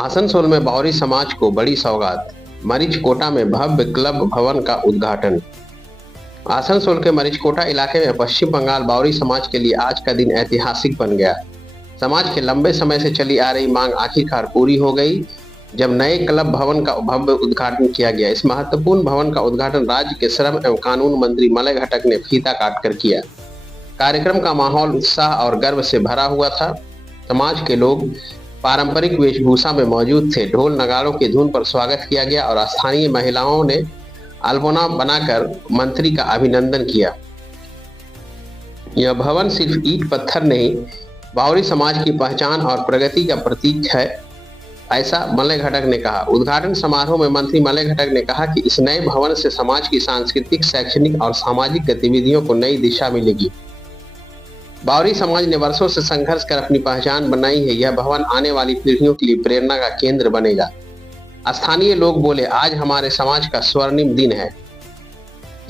आसनसोल में बावरी समाज को बड़ी सौगात। मरीचकोटा में भव्य क्लब भवन का उद्घाटन। आसनसोल के मरीचकोटा इलाके में पश्चिम बंगाल बावरी समाज के लिए आज का दिन ऐतिहासिक बन गया। समाज के लंबे समय से चली आ रही मांग आखिरकार पूरी हो गई जब नए क्लब भवन का भव्य उद्घाटन किया गया। इस महत्वपूर्ण भवन का उद्घाटन राज्य के श्रम एवं कानून मंत्री मलय घटक ने फीता काटकर किया। कार्यक्रम का माहौल उत्साह और गर्व से भरा हुआ था। समाज के लोग पारंपरिक वेशभूषा में मौजूद थे। ढोल नगाड़ों की धुन पर स्वागत किया गया और स्थानीय महिलाओं ने अल्पना बनाकर मंत्री का अभिनंदन किया। यह भवन सिर्फ ईंट पत्थर नहीं, बावरी समाज की पहचान और प्रगति का प्रतीक है, ऐसा मलय घटक ने कहा। उद्घाटन समारोह में मंत्री मलय घटक ने कहा कि इस नए भवन से समाज की सांस्कृतिक, शैक्षणिक और सामाजिक गतिविधियों को नई दिशा मिलेगी। बावरी समाज ने वर्षों से संघर्ष कर अपनी पहचान बनाई है। यह भवन आने वाली पीढ़ियों के लिए प्रेरणा का केंद्र बनेगा। स्थानीय लोग बोले, आज हमारे समाज का स्वर्णिम दिन है।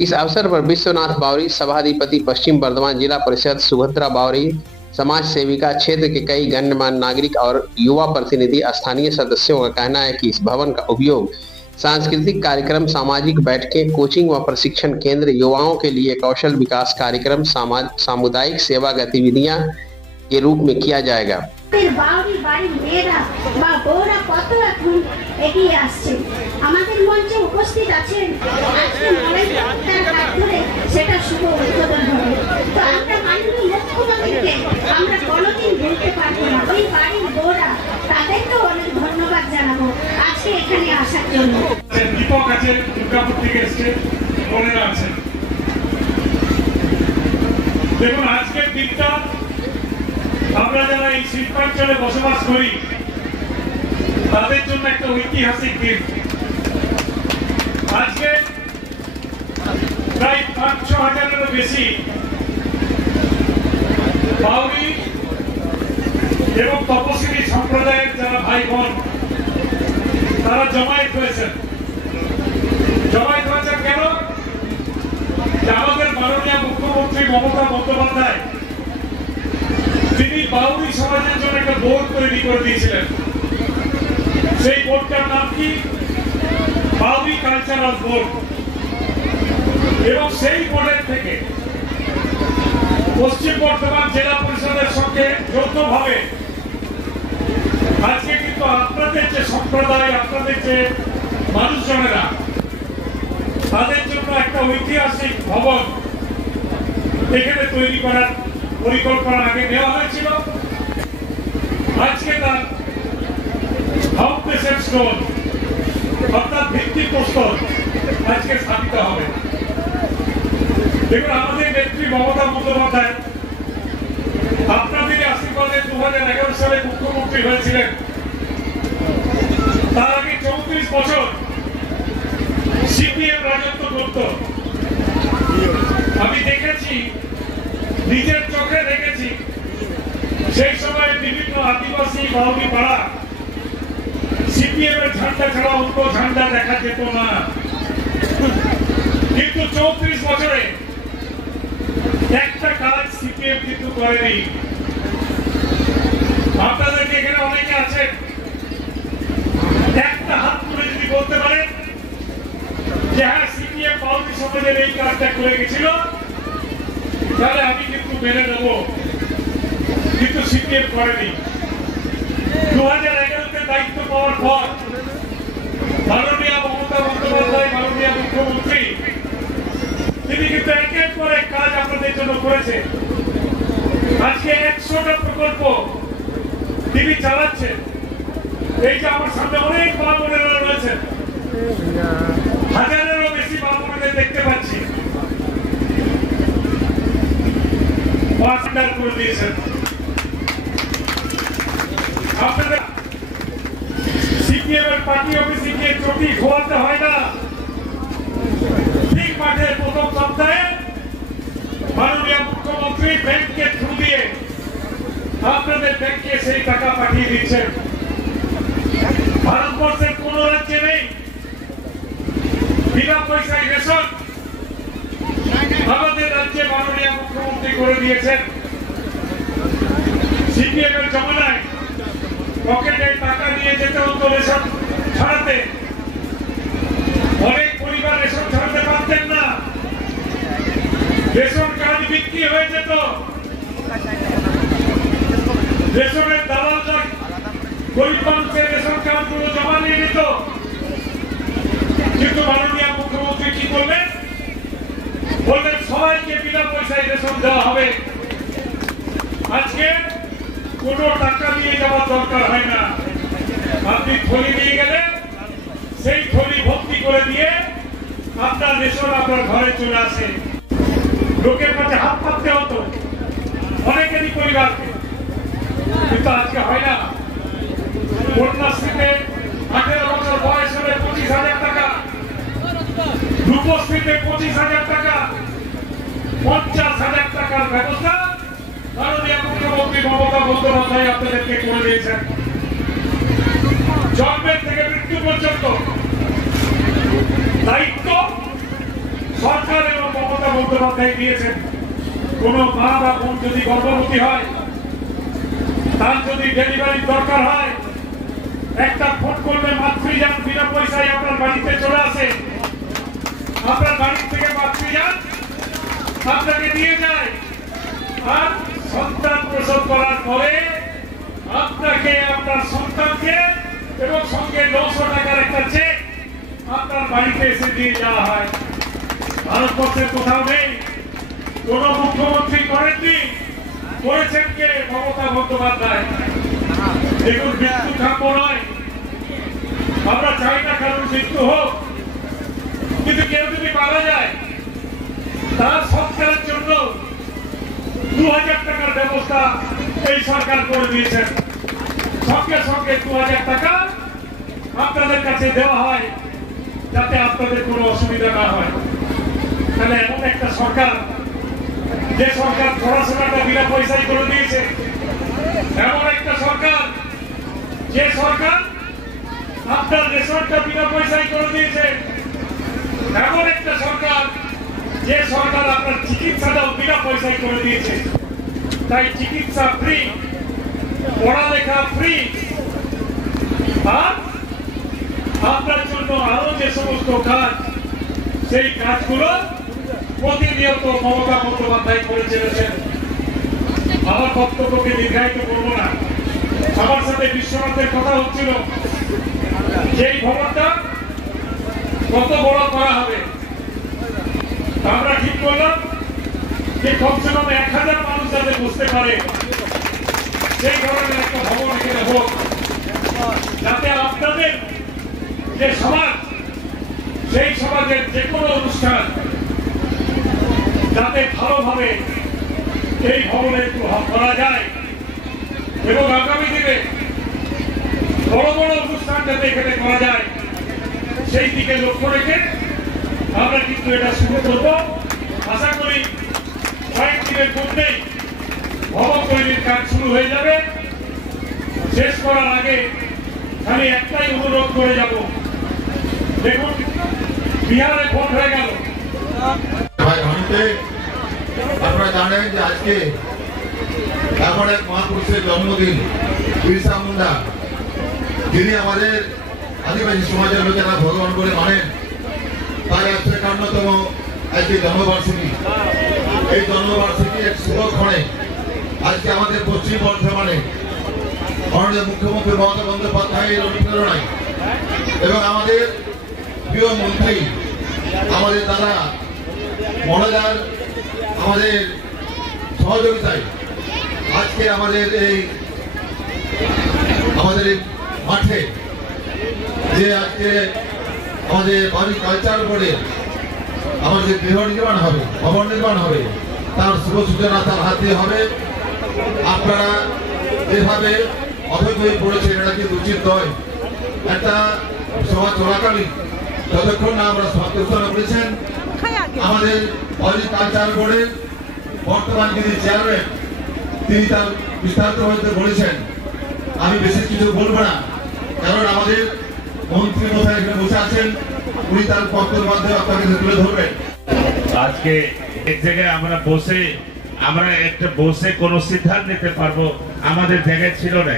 इस अवसर पर विश्वनाथ बावरी, सभाधिपति पश्चिम बर्धमान जिला परिषद, सुभद्रा बावरी, समाज सेविका, क्षेत्र के कई गणमान्य नागरिक और युवा प्रतिनिधि, स्थानीय सदस्यों का कहना है कि इस भवन का उपयोग सांस्कृतिक कार्यक्रम, सामाजिक बैठकें, कोचिंग व प्रशिक्षण केंद्र, युवाओं के लिए कौशल विकास कार्यक्रम, सामुदायिक सेवा गतिविधियां के रूप में किया जाएगा। দেখুন, আজকের দিনটা আমরা যারা এই শিল্পাঞ্চলে বসবাস করি তাদের জন্য একটা ঐতিহাসিক দিন। আজকে প্রায় ৫-৬ হাজারেরও বেশি বাউরি এবং তপশিলি সম্প্রদায়ের যারা ভাই বোন তারা জমায়েত হয়েছেন। কেন? আমাদের মাননীয় মুখ্যমন্ত্রী মমতা বন্দ্যোপাধ্যায় তিনি বাউরি সমাজের জন্য একটা বোর্ড তৈরি করে দিয়েছিলেন। সেই বোর্ডটার নাম কি? Bauri cultural board. এবং সেই বোর্ডের থেকে পশ্চিম বর্ধমান জেলা পরিষদের সঙ্গে যৌথভাবে আজকে কিন্তু আপনাদের যে সম্প্রদায়, আপনাদের যে মানুষজনেরা, তাদের জন্য একটা ঐতিহাসিক ভবন এখানে তৈরি করার পরিকল্পনা আগে নেওয়া হয়েছিল। আজকে তার ফাউন্ডেশন স্টোন অর্থাৎ ভিত্তিপ্রস্তর আজকে স্থাপিত হবে। দেখুন, আমাদের নেত্রী মমতা বন্দ্যোপাধ্যায় আপনাদের আশীর্বাদে 2011 সালে মুখ্যমন্ত্রী হয়েছিলেন। তার আগে 34 বছর সিপিএম রাজত্ব করত। আমি দেখেছি, নিজের চোখে দেখেছি, সেই সময় বিভিন্ন আদিবাসী বাউরি পাড়া সিপিএম এর ঝান্ডা ছাড়া অন্য ঝান্ডা দেখা যেত না। কিন্তু 34 বছরে একটা কাজ সিপিএম কিন্তু করেনি। আপনাদেরকে এখানে অনেকে আছেন, একটা হাত তুলে যদি বলতে পারেন যে হ্যাঁ, সিপিএম বাউরি সমাজের এই কাজটা করে গেছিল, তাহলে আমি কিন্তু মেনে নেব। কিন্তু সিপিএম করেনি। 2011-তে দায়িত্ব পাওয়ার পর মাননীয় মমতা বন্দ্যোপাধ্যায়, মাননীয় মুখ্যমন্ত্রী, তিনি কিন্তু একের পর এক কাজ আপনাদের জন্য করেছে। আজকে 100টা প্রকল্প তিনি চালাচ্ছেন। এই যে আমার সামনে অনেক মা বোনেরা রয়েছেন, হাজারেরও বেশি মা বোনেদের দেখতে পাচ্ছি, করে দিয়েছেন। আপনাদের সিপিএম এর পার্টি অফিসে গিয়ে চটি খোয়াতে হয় না। ঠিক মাঠের প্রথম সপ্তাহে মাননীয় মুখ্যমন্ত্রী ব্যাংকের থ্রু দিয়ে আপনাদের ব্যাংকে সেই টাকা পাঠিয়ে দিচ্ছেন। ভারতবর্ষের কোন রাজ্যে নেই বিনা পয়সায় রেশন, আমাদের রাজ্যে মাননীয় মুখ্যমন্ত্রী করে দিয়েছেন। সিপিএম এর জমানায় পকেটে টাকা নিয়ে যেতে হতো রেশন ছাড়াতে। অনেক পরিবার রেশন ছাড়াতে পারতেন না, রেশন কার্ড বিক্রি হয়ে যেত, রেশনের দালালরা গরিব মানুষের রেশন কার্ড গুলো জমা নিয়ে নিত। কিন্তু মাননীয় মুখ্যমন্ত্রী কি করলেন? বললেন সবাইকে বিনা পয়সায় রেশন দেওয়া হবে। আজকে কোনো টাকা নিয়ে যাওয়ার দরকার হয় না, আপনি থলি নিয়ে গেলে সেই থলি ভর্তি করে দিয়ে আপনার রেশন আপনার ঘরে চলে আসে। লোকের কাছে হাত পাততে হতো অনেকেরই পরিবারকে, কিন্তু আজকে হয় না। কন্যাশ্রীতে 18 বছর বয়স হলে 25,000 টাকা, রূপশ্রীতে 25,000 টাকা, 50,000 টাকার ব্যবস্থা মাননীয় মুখ্যমন্ত্রী মমতা বন্দ্যোপাধ্যায় আপনাদেরকে করে দিয়েছেন। জন্মের থেকে মৃত্যু পর্যন্ত দায়িত্ব সরকার এবং মমতা বন্দ্যোপাধ্যায় দিয়েছেন। কোন মা বা বোন যদি গর্ভবতী হয়, তার যদি ডেলিভারির দরকার হয়, একটা ফোন করলে মাতৃযান বিনা পয়সায় আপনার বাড়িতে চলে আসে। আপনার বাড়ি থেকে মাতৃযান আপনাকে নিয়ে যায়, আর সন্তান প্রসব করার পরে আপনাকে আপনার সন্তানকে এবং সঙ্গে 900 টাকার একটা চেক আপনার বাড়িতে এসে দিয়ে যাওয়া হয়। ভারতবর্ষের কোথাও নেই, কোন মুখ্যমন্ত্রী করেননি, করেছেন কে? মমতা বন্দ্যোপাধ্যায়। দেখুন, মৃত্যু কাম্য নয়, আমরা চাই না কারণ মৃত্যু হোক, কিন্তু কেউ যদি মারা যায় তার সংস্কারের জন্য 2000 টাকার ব্যবস্থা এই সরকার করে দিয়েছেন। সঙ্গে সঙ্গে 2000 টাকা আপনাদের কাছে দেওয়া হয়, যাতে আপনাদের কোনো অসুবিধা না হয়। তাহলে এমন একটা সরকার, যে সরকার পড়াশোনাটা বিনা পয়সায় করে দিয়েছে, এমন একটা সরকার যে সরকার আপনার রেশনটা বিনা পয়সায় করে দিয়েছে, এমন একটা সরকার যে সরকার আপনার চিকিৎসাটাও বিনা পয়সায় করে দিয়েছে। তাই চিকিৎসা ফ্রি, পড়ালেখা ফ্রি, আর আপনার জন্য আরো যে সমস্ত কাজ, সেই কাজগুলো প্রতিনিয়ত মমতা বন্দ্যোপাধ্যায় করে চলেছেন। আমার বক্তব্যকে দীর্ঘায়িত করবো না। আমার সাথে বিশ্বনাথের কথা হচ্ছিল, সেই ভবনটা কত বড় করা হবে। আমরা ঠিক করলাম যে কমসে কম 1000 মানুষ যাতে বুঝতে পারে, সেই ধরনের একটা ভবন এখানে হোক, যাতে আপনাদের যে সমাজ, সেই সমাজের যে কোনো অনুষ্ঠান যাতে ভালোভাবে এই ভবনে করা যায়, এবং আগামী দিনে বড় বড় অনুষ্ঠান যাতে এখানে করা যায়, সেই দিকে লক্ষ্য রেখে আমরা কিন্তু এটা শুরু করব। আশা করি কয়েকদিনের মধ্যেই ভবন তৈরির কাজ শুরু হয়ে যাবে। শেষ করার আগে খালি একটাই অনুরোধ করে যাব, দেখুন বিহারে ভোট হয়ে গেল। আপনারা জানেন যে আজকে এমন এক মহাপুরুষের জন্মদিন, বিরসা মুন্ডা, যিনি আমাদের আদিবাসী সমাজের লোকেরা ভগবান বলে মানেন। তার 51তম আজকে জন্মবার্ষিকী। এই জন্মবার্ষিকীর এক শুভক্ষণে আজকে আমাদের পশ্চিম বর্ধমানে মাননীয় মুখ্যমন্ত্রী মমতা বন্দ্যোপাধ্যায়ের অনুপ্রেরণায় এবং আমাদের প্রিয় মন্ত্রী, আমাদের দাদা মনোজার, আমাদের সহযোগিতায় আজকে আমাদের এই মাঠে যে আজকে আমাদের বাড়ি কালচার বোর্ডে আমাদের গৃহ নির্মাণ হবে, ভবন নির্মাণ হবে, তার শুভ সূচনা তার হাতে হবে। আপনারা যেভাবে অথৈ হয়ে পড়েছেন, এটা কিন্তু উচিত নয়। একটা সভা চলাকালীন যতক্ষণ না আমরা সচেতন করেছেন, আমাদের বাড়ি কালচার বোর্ডের বর্তমান যিনি চেয়ারম্যান, তিনি তার বিস্তারিতভাবে বলেছেন। আমি বেশি কিছু বলবো না, কারণ আমাদের মন্ত্রী মশাই এখানে বসে আছেন, উনি তার বক্তব্যের মাধ্যমে আপনাকে তুলে ধরবেন। আজকে এক জায়গায় আমরা একটা বসে কোনো সিদ্ধান্ত নিতে পারবো, আমাদের জায়গায় ছিল না।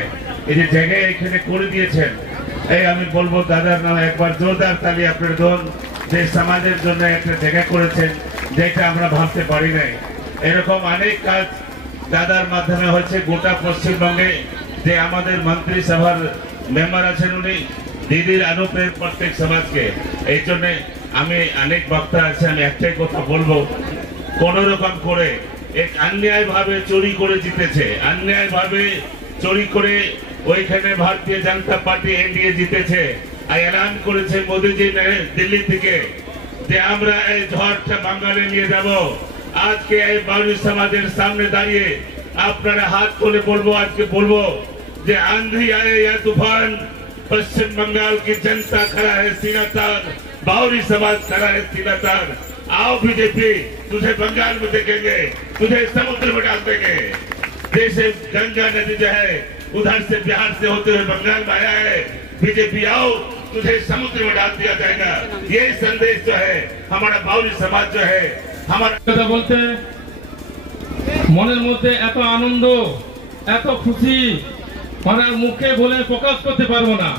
এই যে জায়গায় এখানে করে দিয়েছেন, এই আমি বলবো দাদার নাম একবার জোরদার তালি আপনার দোন, যে সমাজের জন্য একটা জায়গা করেছেন যেটা আমরা ভাবতে পারি নাই। এরকম অনেক কাজ দাদার মাধ্যমে হচ্ছে গোটা পশ্চিমবঙ্গে। যে আমাদের মন্ত্রিসভার মেম্বার আছেন উনি দিদির অনুপ্রেরণা প্রত্যেক সমাজকে। এই জন্য আমি অনেক বক্তা আছে, আমি একটাই কথা বলবো, কোন রকম করে এক অন্যায় ভাবে চুরি করে জিতেছে, অন্যায় ভাবে চুরি করে ওইখানে ভারতীয় জনতা পার্টি এনডিএ জিতেছে। আর এলান করেছে মোদীজি দিল্লি থেকে যে আমরা এই ঝড়টা বাঙালি নিয়ে যাব। আজকে এই বাউরি সমাজের সামনে দাঁড়িয়ে আপনারা হাত তুলে বলবো, আজকে বলবো যে आंधी आए या तूफान, पश्चिम बंगाल की जनता खड़ा है सीना तान, बाउरी समाज खड़ा है सीना तान। आओ बीजेपी, तुझे बंगाल में देखेंगे, तुझे समुद्र में डाल देंगे। जैसे गंगा नदी जो है उधर से बिहार से होते हुए बंगाल में आया है, बीजेपी आओ तुझे समुद्र में डाल दिया जाएगा। ये संदेश जो है हमारा बाउरी समाज जो है हमारा কথা বলতে মনের মধ্যে এত আনন্দ, এত খুশি মানে মুখে বলে প্রকাশ করতে পারবো না।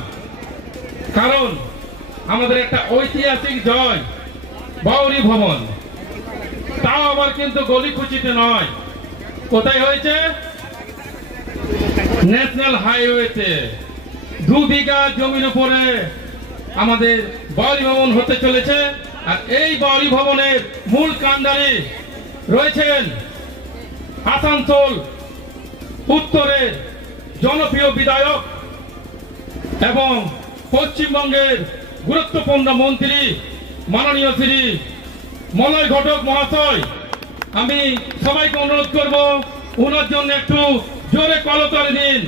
কারণ আমাদের একটা ঐতিহাসিক জয় বাউরি ভবন, তাও আবার কিন্তু গলিকুচিতে নয়। কোথায় হয়েছে? ন্যাশনাল হাইওয়েতে 2 বিঘা জমির উপরে আমাদের বাউরি ভবন হতে চলেছে। আর এই বাউরি ভবনের মূল কাণ্ডারি রয়েছেন আসানসোল উত্তরের জনপ্রিয় বিধায়ক এবং পশ্চিমবঙ্গের গুরুত্বপূর্ণ মন্ত্রী মাননীয় শ্রী মলয় ঘটক মহাশয়। আমি সবাইকে অনুরোধ করব ওনার জন্য একটু জোরে করতালি দিন।